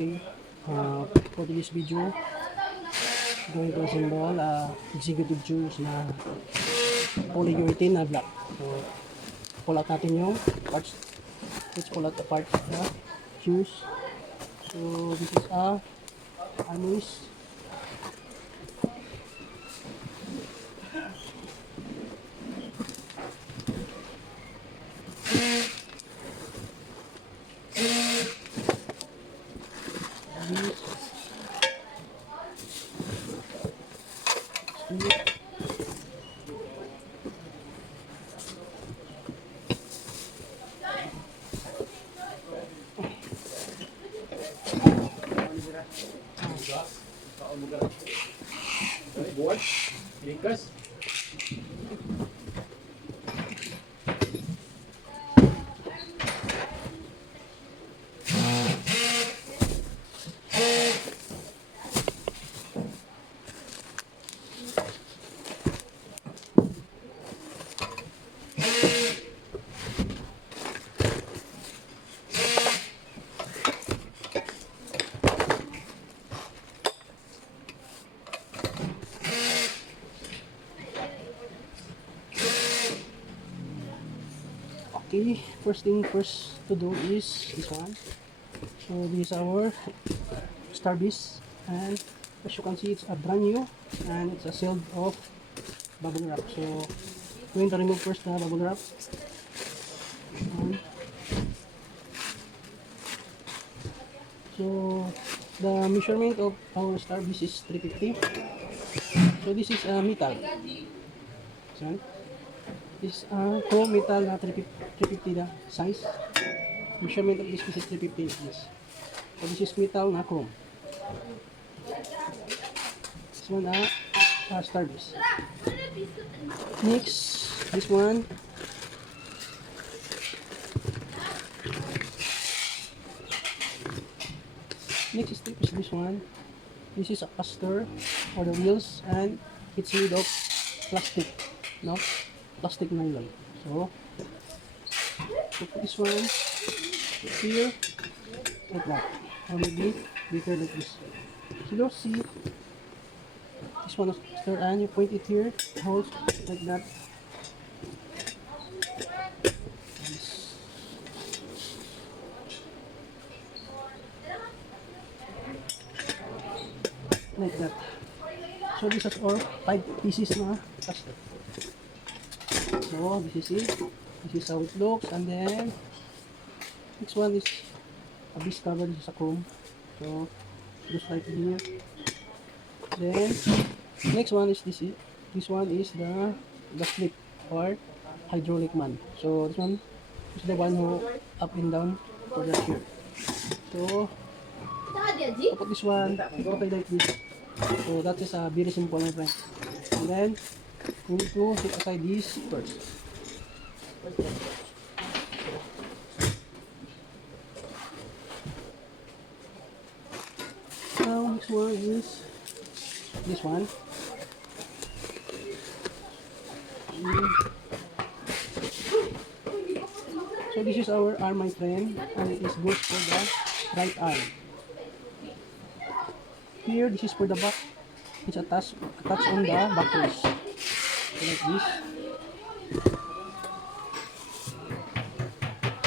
Okay, for this video, going to assemble executive juice na polyurethane na black. So, pull out natin yung parts. Let's pull out the parts of the juice. So, this is alloys. Buat, likas. Okay, first thing first to do is this one. So this is our Starbis, and as you can see, it's a brand new and it's a sealed of bubble wrap. So going to remove first the bubble wrap. So the measurement of our Starbis is 350. So this is a metal. So, this chrome metal na 350 na size. Measurement of this piece is 350 yes. So this is metal na chrome. This one Starbis. Next, this one. Next step is this one. This is a caster for the wheels, and it's made of plastic, no? Plastic nylon. So put this one here like that, or maybe bigger like this. So you'll see this one is caster, and you point it here, hold like that. Like that. So this is all 5 pieces na caster. So this is it. This is how it looks, and then next one is a base cover. This is a chrome. So just like here. Then next one is this. This one is the slip or hydraulic man. So this one is the one who up and down for the shirt. So I put this one okay like this. So that is very simple, my friend. And then we need to set aside this first. Now next one is this one. So this is our arm, my friend, and it is good for the right arm. Here, this is for the back. It's attached on the back brace. Like this.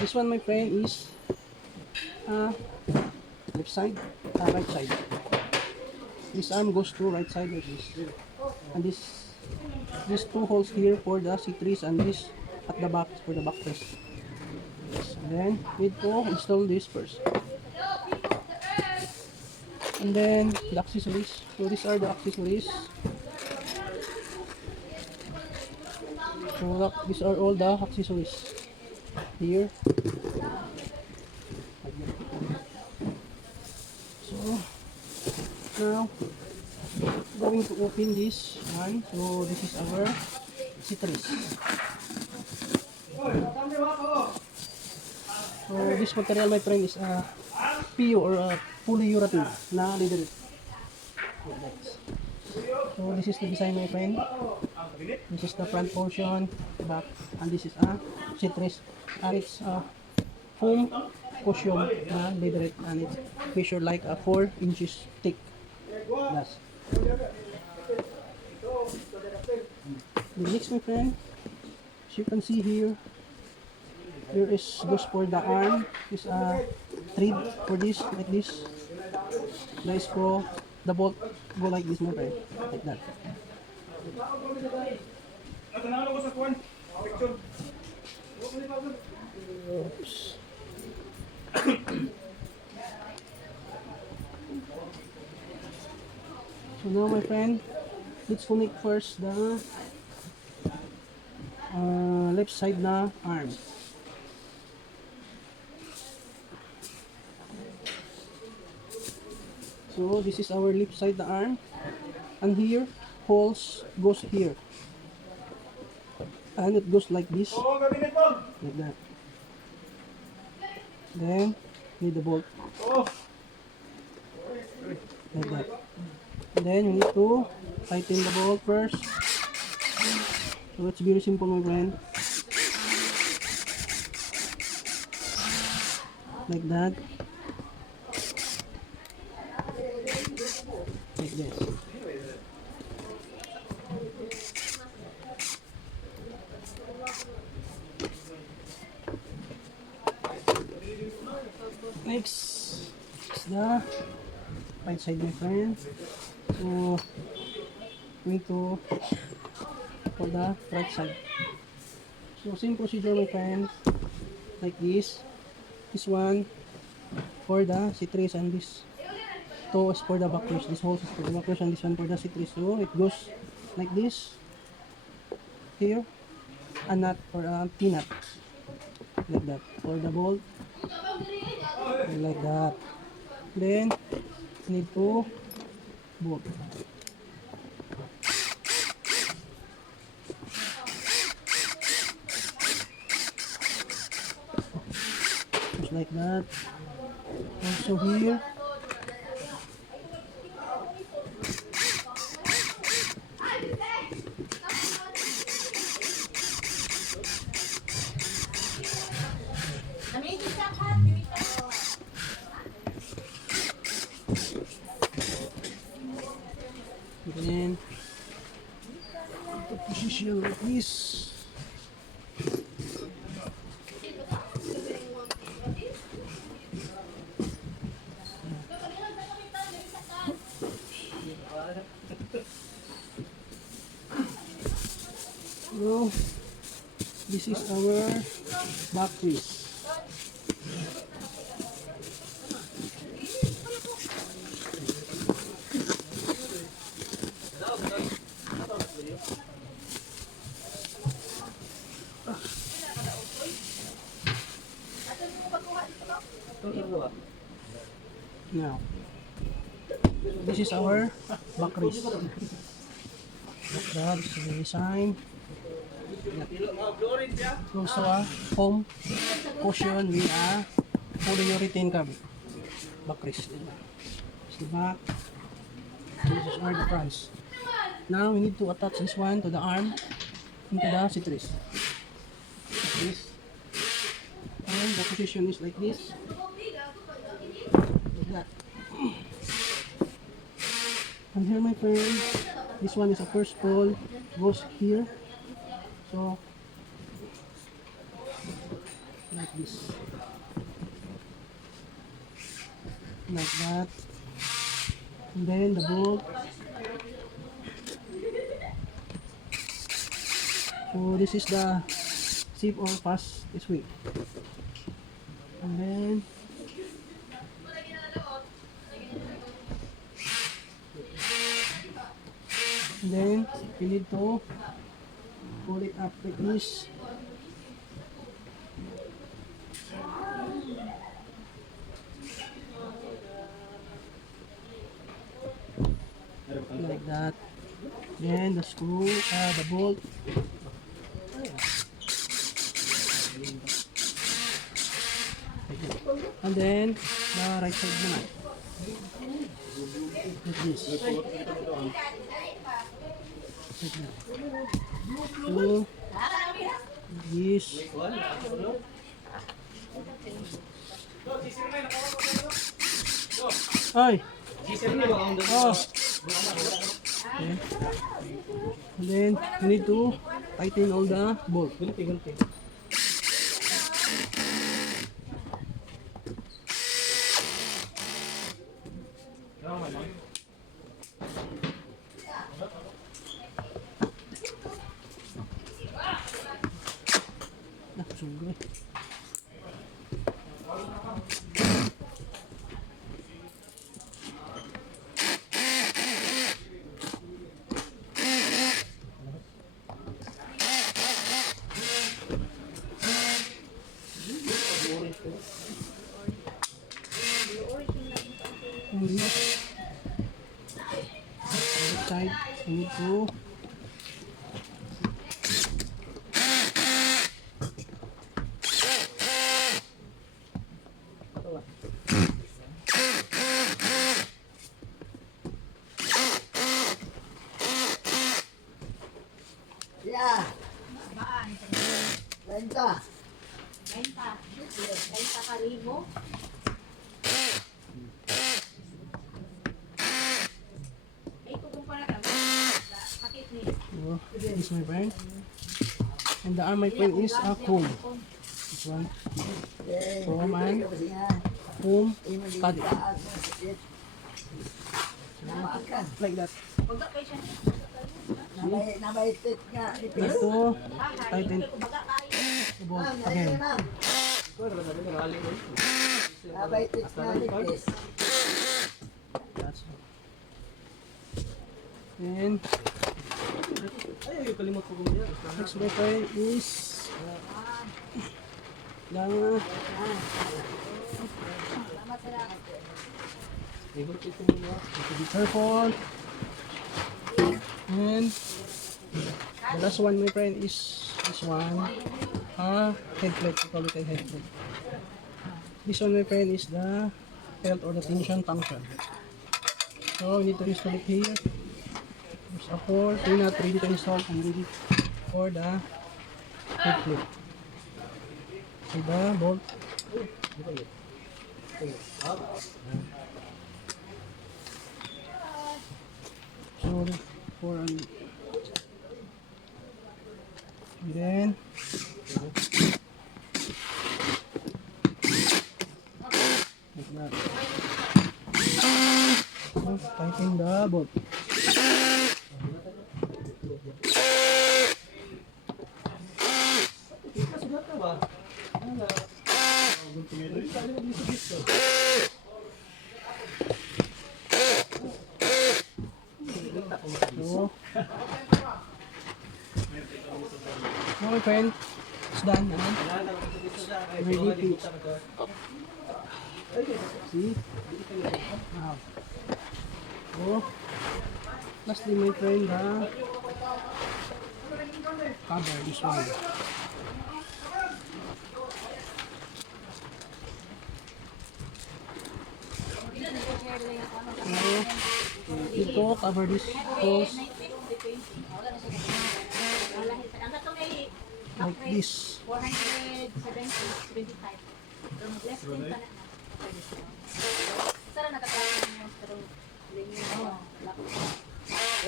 This one, my friend, is left side, right side. This arm goes to right side like this. And these two holes here for the C3s, and this at the back for the back brace. Yes. And then we need to install this first. And then the accessories. So these are the accessories. So these are all the accessories here. So now going to open this one. So this is our C3s. So this material, my friend, is PU or polyurethane na leather. So this is the design, my friend. This is the front portion, back, and this is C3s, and it's foam cushion na leatherette and it measure like a 4 inches thick. That's. The next, my friend, as you can see here, here is goes for the arm. Is a thread for this, like this. The screw, the bolt go like this, my friend, like that. Oops. So now, my friend, let's connect first the left side na arm. So this is our left side na arm, and here holes goes here, and it goes like this, like that. Then need the bolt like that. Then you need to tighten the bolt first. So it's very simple, my friend. Like that. Like this. Next is the right side, my friend. So we need to for the right side. So same procedure, my friend, like this. This one for the C3 and this two is for the backrest. This hole is for the backrest and this one for the C3. So it goes like this here, a nut or a T-nut like that for the bolt, like that. Then need to bolt. Just like that. Also here. Then the position like this. So this is our back piece. Now, this is our back wrist. This is the design. Also a foam cushion with a polyurethane cover. Back wrist. This is the back. This is our the fronts. Now we need to attach this one to the arm into the C3. Like this. And the position is like this. Like that. And here, my friend, this one is a first pole, goes here. So like this, like that. And then the bolt. So this is the zip or pass this way. And then you need to pull it up like this. Like that. Then the screw, the bolt. And then the right side naman. Like this. Like that. So, this. Ay. Oh. Okay. And then you need to tighten all the bolt. Sungguh. Side, you need to Ya. Renta. Renta. Renta kalibo. Ay, kukumpara ka. Pakit ni. oh, this my friend. And the arm my friend is a comb. This one. Comb and comb cut it. Like that. Baga kayo siya. Nabaitit nga. Ito, tighten Baga kayo. the bolt again. Nabaitit nga nipis. That's all. And next my friend is the be careful. And the last one, my friend, is this one. Head plate. We call it a head plate. This one, my friend, is the belt or the tension function. So we need to install it here. There's a hole. We're not ready to install. I'm ready for the head plate. See the bolt. So for and then like that. So tighten the bolt. So, now my friend, it's done. Ready to see? Wow. So, lastly my friend, the cover, this one. So, ito, cover this holes like this. 475. Less than ka na. Sara nakatawa mo pero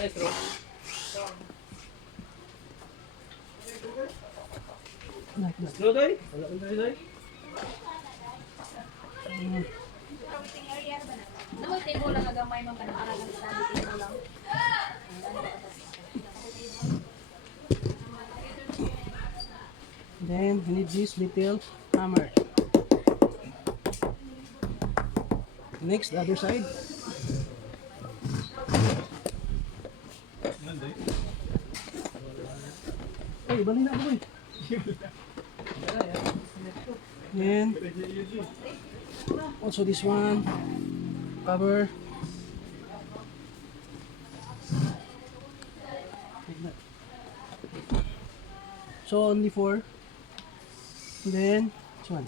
Like that. Namoy table lang agamay man kanang araw ng study table lang. Then we need this little hammer. Next, the other side. Hey, balik na boy. Then also this one cover. Like that. So only four. Then this one.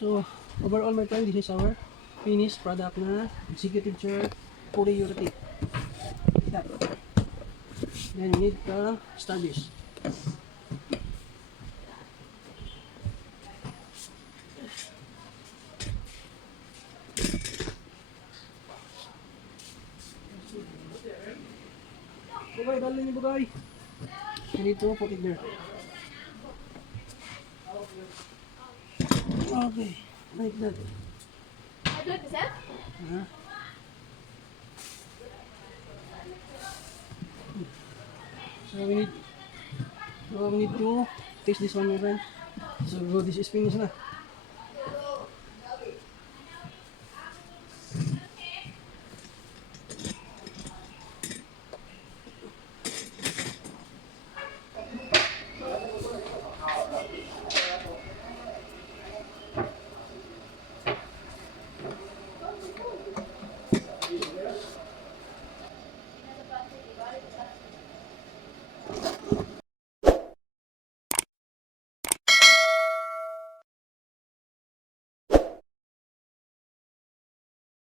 So overall my friend, this is our finished product na executive chair priority. That. Then we need studies. Bugay, dali ni Bugay. You need to put it there. Okay, like that. Huh? So we need to taste this one, my friend. So this is finished na.